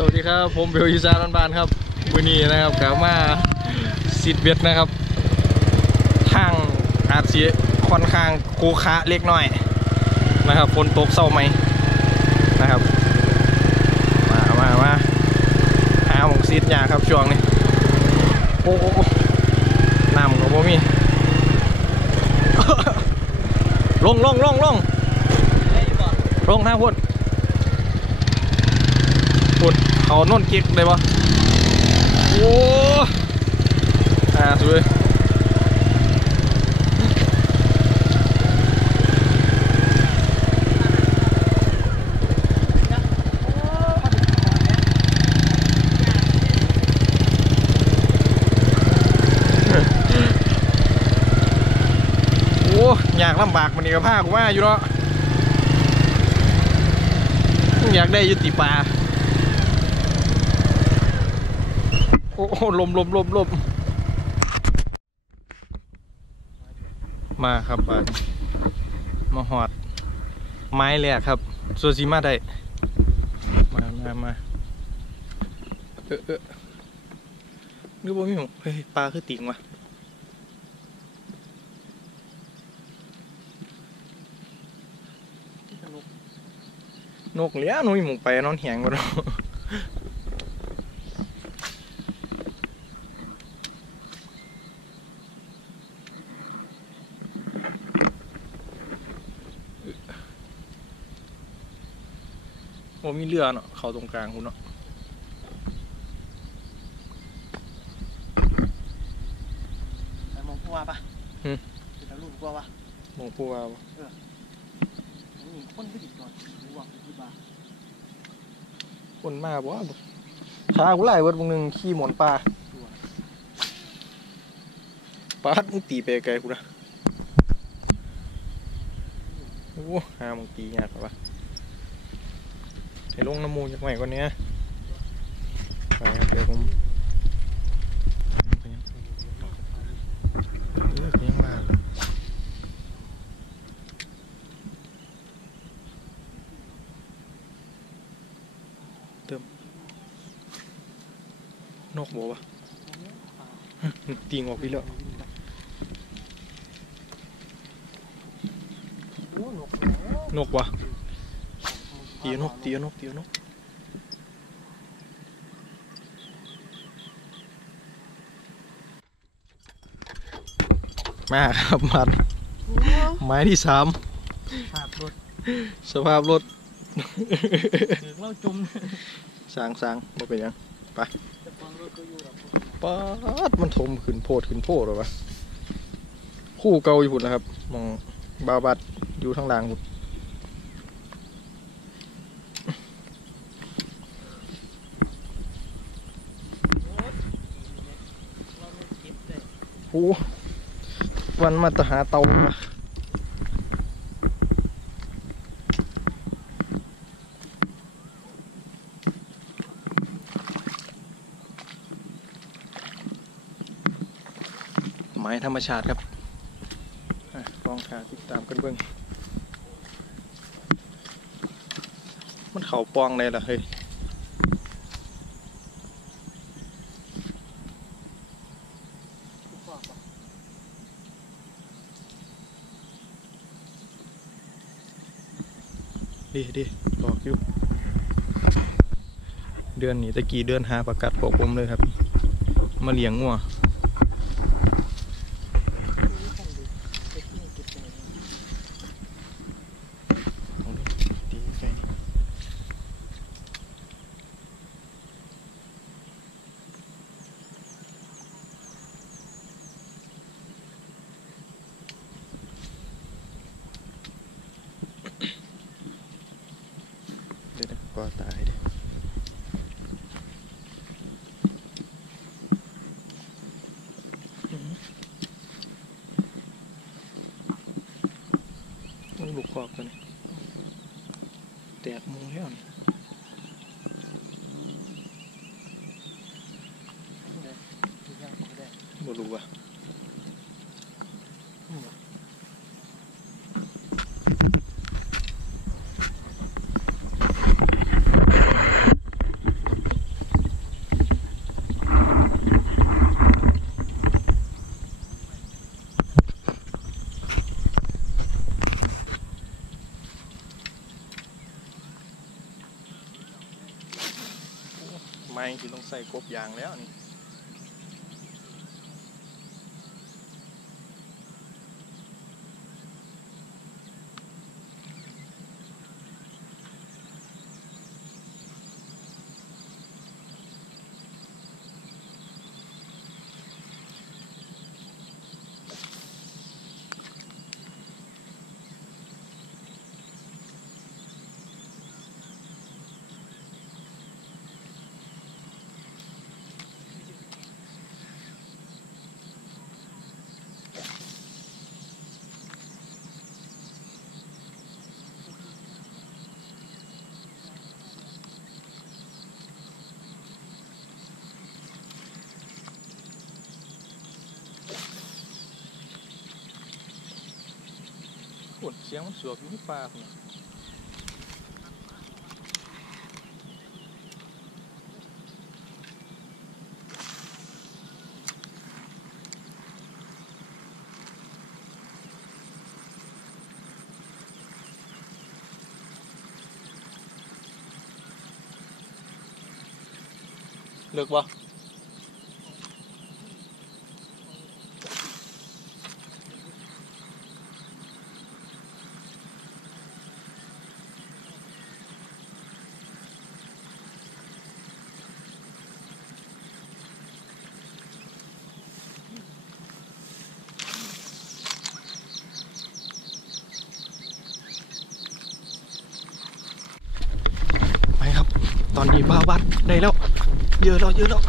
สวัสดีครับ ผมเบลยูซาร์บ้านครับวันนี้นะครับกลับมาสิทธิ์เบ็ดนะครับทางอาจเสียค่อนข้างโคคะเล็กน้อยนะครับฝนตกเศร้าไหมนะครับ มามามาหาหมองซีดยากครับช่วงนี้โอ้โอ้โอ้น้ำของผมมีลงลงลงลงลงทางพุ่น พุ่นเขาโน่นกิ๊กได้ปะโอ้อ่าสวยโอ้อยากลำบากมันนี่กับผ้ากูว่าอยู่เนาะอยากได้ยุติปลา โอ้โหลมลมลมลมมาครับบาดมาหอด ไม้เลยครับโซซิมาได้ มามามาเออเออนึกว่ามีหมเฮ้ยปลาคือติ่งวะนกเลี้ยนุ่ยหมูไปนอนแหงก็ได้โอ้ เรือเนาะเขาตรงกลางคุณเนาะไปมองผู้ว่าปะอืมไปถ่ายรูปผู้ว่าปะหมองผู้ว่าบ่นี่คนก็ติดก่อนผู้ว่าผู้ว่าคนมาบ่ว่าช้ากูไล่เบิดบางนึงขี้หมอนปลาปลาดมึงตีไปไกลกูนะโอ้หามึงตียากปะ ให้ลงน้ำมูกจากใหม่กว่านี้ไปครับเดี๋ยวผมไปยังเออยังมาเลยเติมนกบ่วะตีงออกไปแล้วโอ้หนกนกวะ ตีนกตีนกตีนกมาครับมันไม้ที่สามขาดรถสภาพรถเดือดเล่าจมสางสางมาเป็นหยังจะฟังรถก็อยู่หรอกป๊าดมันถมขึ้นโพดขึ้นโพดหรอวะคู่เก่าอยู่พุ่นนะครับมองบาวบัดอยู่ทางหล่างพุ่น วันมาตหาเตามาไม้ธรรมชาติครับลองขาติดตามกันเบิ่งมันเขาปองเลยล่ะเฮ้ย ผู้ว่าปะ ดีดีบอกอยู่ เดือนนี้ตะกี้เดือนหาประกัดพวกผมเลยครับ มาเลี้ยงงัว เอาดิตีไก่เดี๋ยวนะก็ตายเด้ ต้องลูกคอกกัน แตกมุงแล้วนี่ บ่รู้ว่ะ คือต้องใส่กบยางแล้วนี่ปวด เสียงมันสวกอยู่ที่ปากนี่เลิกบ่ ไปครับ ตอ นนี้บ้าวัดได้แล้ว เยอะแล้วเยอะแล้ว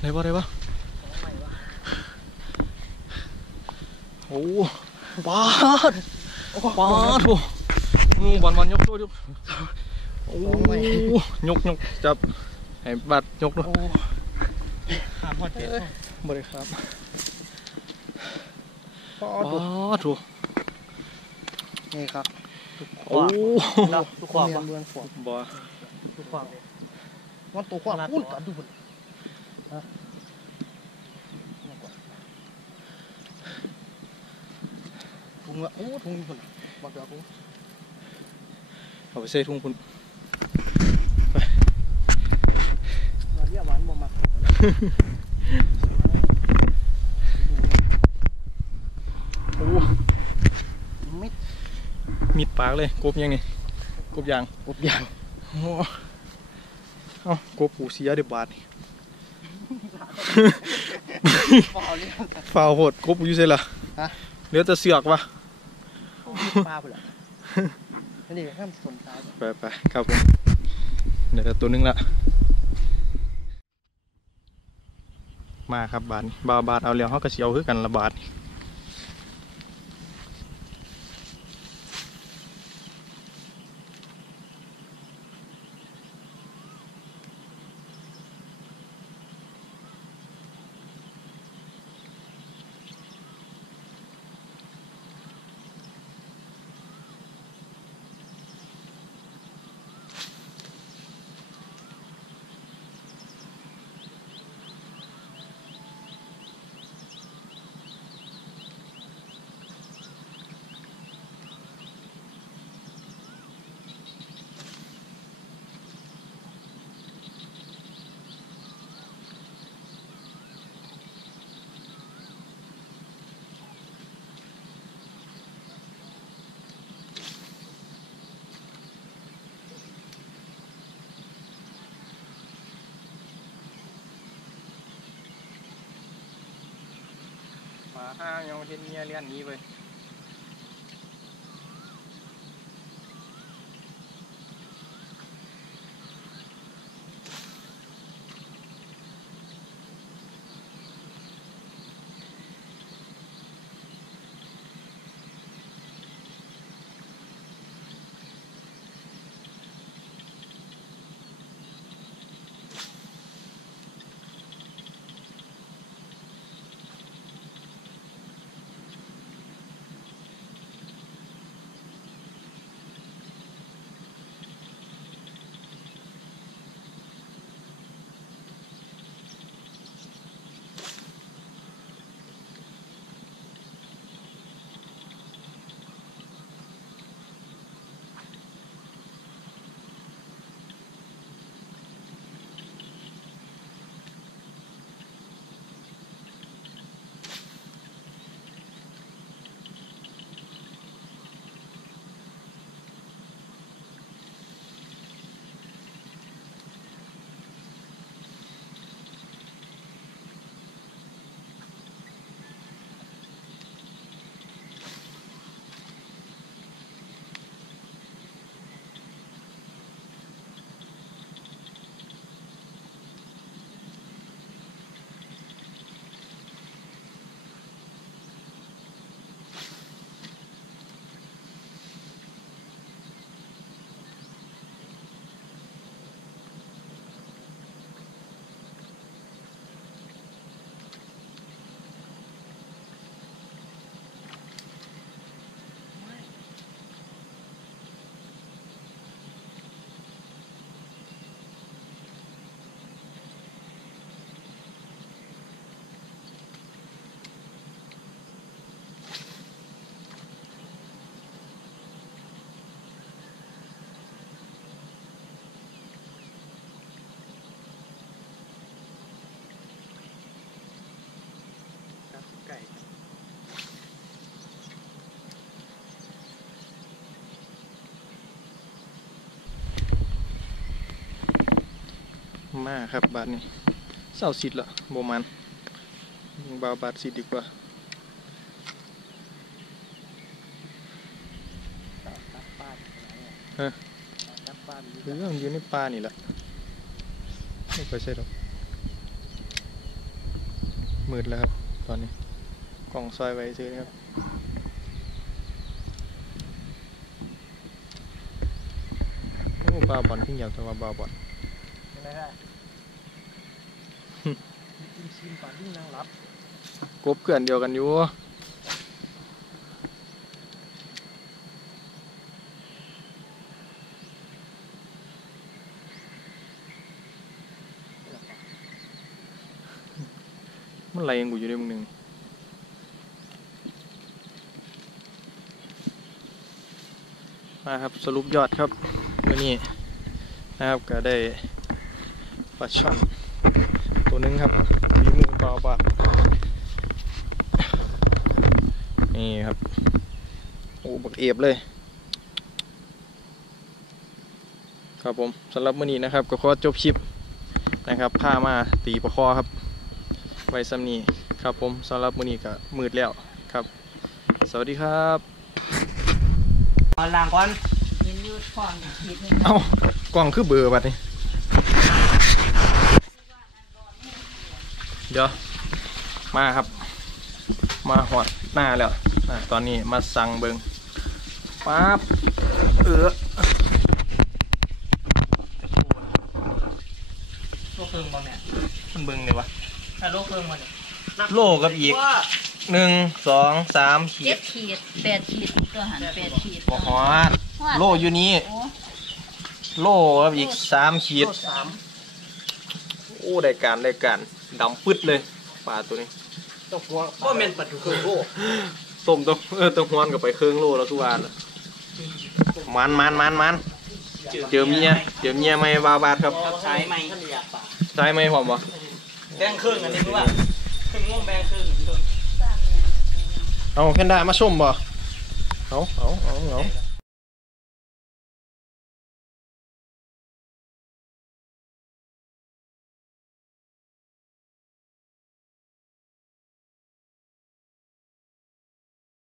ได้ปะได้ปะโอ้ปาดปาดโอ้บอลบอลยกด้วยยกโอ้ยกยกจับให้บัดยกด้วยถามพอดเจ็ด บริครับพออ๋อดถูกนี่ครับโอ้แล้วทุกความเมืองขวบบ่ทุกความมันตัวความพุ่นกันดูบุญฮะถุงละโอ้ถุงบุญบอกเดี๋ยวผมเอาไปใส่ทุ่งคุณมาเรียกหวานบ่มัก โอ้ มิด มีดปากเลยกบยังนี่กบยางกบยางโอ้เอ้ากบปูเสียเดี๋ยวบาทนี่พอเรียกกันฝ่าวโหดกบอยู่ใส่ละฮะเหลือแต่เสือกวะปลาไปเลยอันนี้ห้ามสนใจไปไปครับผมเดี๋ยวแต่ตัวหนึงละมาครับบาทนี่บาบาทเอาแล้วเขาก็เสียวคือกันละบาท นี่มาห้าง มากครับบาทนี้เศร้าสิทธิ์ละโบมันบาบาทสิทธิ์ดีกว่าฮะตับป้าอยู่เรื่องอยู่ในป่านี่แหละไม่ค่อยใช่หรอกมืดแล้วครับ ตอนนี้กล่องซอยไว้ซื้อนะครับโอ้บาบอลขึ้นอยากจะมาบาบอล ไงได้กินชิมก่อนที่นางรับกบเกลื่อนเดียวกันอยู่มันอะไรยังกูอยู่ในมึงหนึ่งมาครับสรุปยอดครับมื่อนี้นะครับก็ได้ ปลาช่อนตัวหนึงครับมีมือเบาบาดนี่ครับ โอ้บักเอียบเลย ครับผมสำหรับมื้อนี้นะครับ ก็ขอจบคลิปนะครับพามาตีประคอครับ ไว้ซ้ำนี้ครับผมสำหรับมื้อนี้ก็มืดแล้วครับ สวัสดีครับมาล้างก่อนยินยืดฟองขีดหนึงเอ้ากล้องคือเบอร์บัดนี้ ดี๋ยวมาครับ มาหอดหน้าแล้วอะตอนนี้มาสั่งเบิงปั๊บเออโลกเครื่องบางเนี่ยมันเบิงเลยวะถ้าโลกเครื่องมันเนี่ยโลกับอีกหนึ่งสองสามขีเจ็ดดขีดแปดขีดตัวหันแปดขีดบอฮอดโลอยู่นี้โอ้โลกับอีกสามขีดโลสามโอ้ได้การได้การ ดำปึ๊ดเลยปลาตัวนี้ตกหัวว่าเมนปัดอยู่เครื่องโลต้มต้องเออต้องฮ้อนกับไปครึ่งโลแล้วทุกวันมันมันมันมันเจอเมียเจอเมียไม่บาบาดครับใช้ไหมท่านอยากป่าใช่ไหมผมวะแบ่งครึ่งอันนี้รู้ป่ะครึ่งง่วงแบ่งครึ่งเอาแพนด้ามาชมบ่เอาเอาเอาเอา